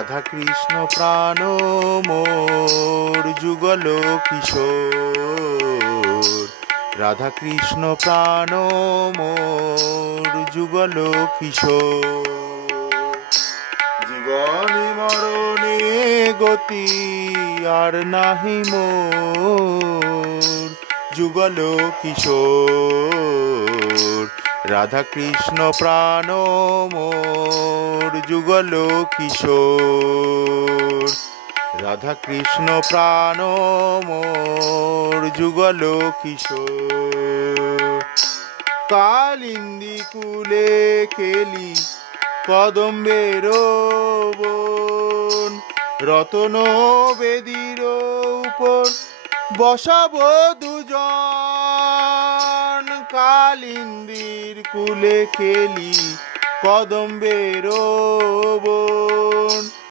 রাধা কৃষ্ণ প্রাণ মোর যুগল কিশোর। রাধা কৃষ্ণ প্রাণ মোর যুগল কিশোর। জীবনে মরণে গতি আর নাহি মোর যুগল কিশোর। রাধা কৃষ্ণ প্রাণ মোর যুগল কিশোর। রাধা কৃষ্ণ প্রাণ মোর যুগল কিশোর। কালিন্দী কুলে খেলি কদম্বের বন, রতন বেদির উপর বসাবো দুজন। কালিন্দীর কুলে খেলি কদম্বের বন,